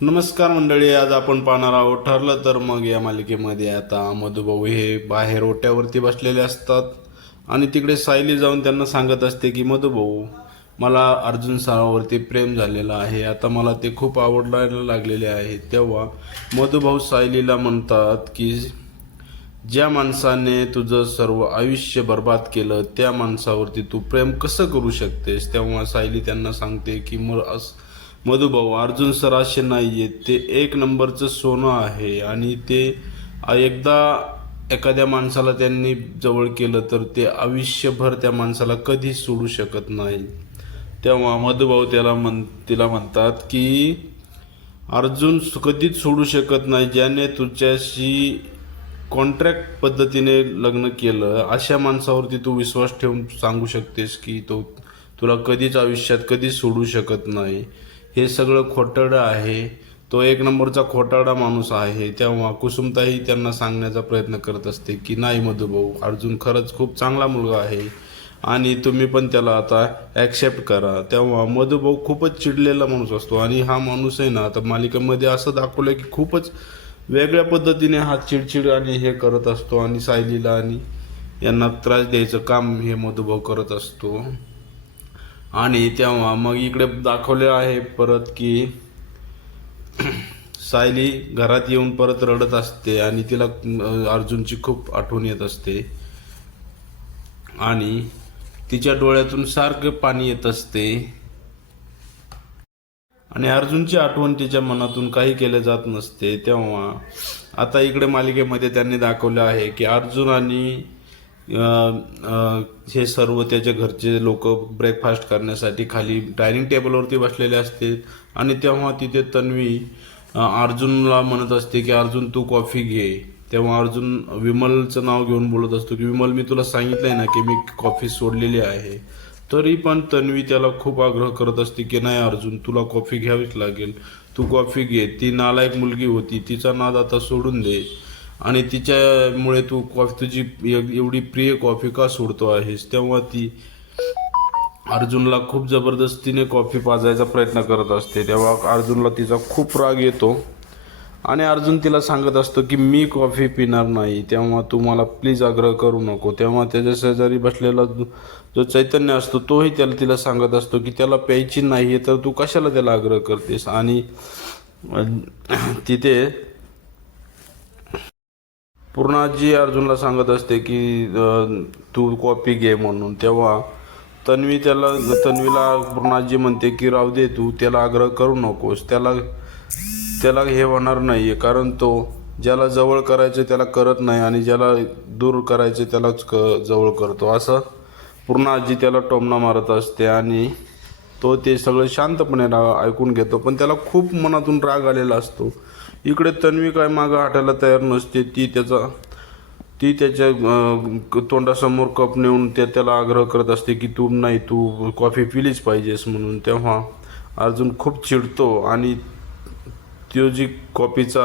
नमस्कार मंडळी आज आपण पाहणार आहोत. ठरलं तर मग या मालिकेमध्ये आता मधुभाऊ हे बाहेर ओट्यावरती बसलेले असतात. आणि तिकडे सायली जाऊन त्यांना सांगत असते की मधुभाऊ मला अर्जुन सरावरती प्रेम झालेलं आहे. आता मला ते खूप आवडायला लागलेले आहे. तेव्हा मधुभाऊ सायलीला म्हणतात की ज्या माणसाने तुझं सर्व आयुष्य बर्बाद केलं त्या माणसावरती तू प्रेम कसं करू शकतेस? तेव्हा सायली त्यांना सांगते की मग असं मधुभाऊ अर्जुन सर असे आहेत ते एक नंबरचं सोनं आहे आणि ते एकदा एखाद्या माणसाला त्यांनी जवळ केलं तर ते आयुष्यभर त्या माणसाला कधी सोडू शकत नाही. तेव्हा मधुभाऊ त्याला म्हण तिला म्हणतात की अर्जुन कधीच सोडू शकत नाही. ज्याने तुझ्याशी कॉन्ट्रॅक्ट पद्धतीने लग्न केलं अशा माणसावरती तू विश्वास ठेवून सांगू शकतेस की तो तुला कधीच आयुष्यात कधीच सोडू शकत नाही. हे सगळं खोटडं आहे. तो एक नंबरचा खोटाडा माणूस आहे. तेव्हा कुसुमताही त्यांना सांगण्याचा प्रयत्न करत असते की नाही मधुभाऊ अर्जुन खरंच खूप चांगला मुलगा आहे आणि तुम्ही पण त्याला आता ॲक्सेप्ट करा. तेव्हा मधुभाऊ खूपच चिडलेला माणूस असतो आणि हा माणूस आहे ना आता मालिकेमध्ये असं दाखवलं की खूपच वेगळ्या पद्धतीने हा चिडचिड आणि हे करत असतो आणि सायलीला आणि यांना त्रास द्यायचं काम हे मधुभाऊ करत असतो. आणि तेव्हा मग इकडे दाखवले आहे परत की सायली घरात येऊन परत रडत असते आणि तिला अर्जुनची खूप आठवण येत असते. आणि तिच्या डोळ्यातून सारखं पाणी येत असते. आणि अर्जुनची आठवण तिच्या मनातून काही केलं जात नसते. तेव्हा आता इकडे मालिकेमध्ये त्यांनी दाखवलं आहे की अर्जुन आणि हे सर्व त्याच्या घरचे लोक ब्रेकफास्ट करण्यासाठी खाली डायनिंग टेबलवरती बसलेले असते. आणि तेव्हा तिथे तन्वी अर्जुनला म्हणत असते की अर्जुन तू कॉफी घे. तेव्हा अर्जुन विमलचं नाव घेऊन बोलत असतो की विमल मी तुला सांगितलंय ना की मी कॉफी सोडलेली आहे. तरी पण तन्वी त्याला खूप आग्रह करत असते की नाही अर्जुन तुला कॉफी घ्यावीच लागेल. तू कॉफी घे. ती नालायक मुलगी होती. तिचा नाद आता सोडून दे. आणि तिच्यामुळे तू कॉफी तुझी एवढी प्रिय कॉफी का सोडतो आहेस? तेव्हा ती अर्जुनला खूप जबरदस्तीने कॉफी पाजायचा प्रयत्न करत असते. तेव्हा अर्जुनला तिचा खूप राग येतो. आणि अर्जुन तिला सांगत असतो की मी कॉफी पिणार नाही. तेव्हा तू मला प्लीज आग्रह करू नको. तेव्हा त्याच्या शेजारी बसलेला जो- चैतन्य असतो तोही त्याला तिला सांगत असतो की त्याला प्यायची नाही तर तू कशाला त्याला आग्रह करतेस? आणि तिथे पूर्णाजी अर्जुनला सांगत असते की तू कॉपी घे म्हणून. तेव्हा तन्वी त्याला तन्वीला पूर्णाजी म्हणते की राव दे तू त्याला आग्रह करू नकोस. त्याला त्याला हे होणार नाही आहे कारण तो ज्याला जवळ करायचं त्याला करत नाही आणि ज्याला दूर करायचं त्यालाच क जवळ करतो. असं पूर्ण आजी त्याला टोमणा मारत असते आणि तो ते सगळं शांतपणे रा- ऐकून घेतो. पण त्याला खूप मनातून राग आलेला असतो. इकडे तन्वी काय मागं हटायला तयार नसते. ती त्याचा ती त्याच्या तोंडासमोर कप नेऊन त्या त्याला आग्रह करत असते की तू नाही तू कॉफी पिलीच पाहिजेस म्हणून. तेव्हा अर्जुन खूप चिडतो आणि तो जी कॉफीचा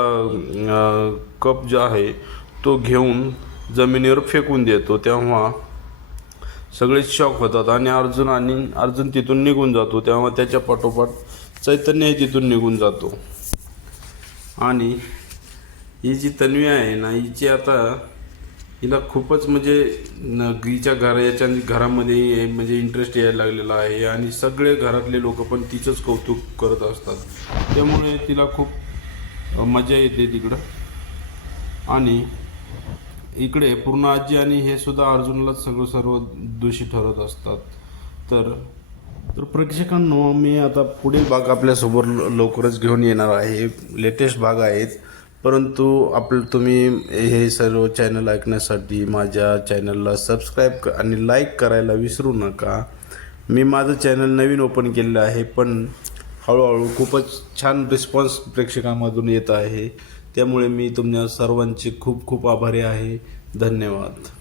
कप जो आहे तो घेऊन जमिनीवर फेकून देतो. तेव्हा सगळे शॉक होतात आणि अर्जुन आणि अर्जुन तिथून निघून जातो. तेव्हा त्याच्या पाठोपाठ चैतन्यही तिथून निघून जातो. आणि ही जी तन्वी आहे ना हिची आता हिला खूपच म्हणजे हिच्या घर याच्या घरामध्ये म्हणजे इंटरेस्ट यायला लागलेला आहे आणि सगळे घरातले लोक पण तिचंच कौतुक करत असतात. त्यामुळे तिला खूप मजा येते तिकडं. आणि इकडे पूर्ण आजी आणि हे सुद्धा अर्जुनलाच सगळं सर्व दोषी ठरत असतात. तर तर प्रेक्षकांनो मी आता पुढील भाग आपल्यासोबत ल- लवकरच घेऊन येणार आहे. लेटेस्ट भाग आहेत. परंतु आपलं तुम्ही हे सर्व चॅनल ऐकण्यासाठी माझ्या चॅनलला सबस्क्राईब आणि लाईक करायला विसरू नका. मी माझं चॅनल नवीन ओपन केलेलं आहे पण हळूहळू खूपच छान रिस्पॉन्स प्रेक्षकांमधून येत आहे. त्यामुळे मी तुमच्या सर्वांचे खूप खूप आभारी आहे. धन्यवाद.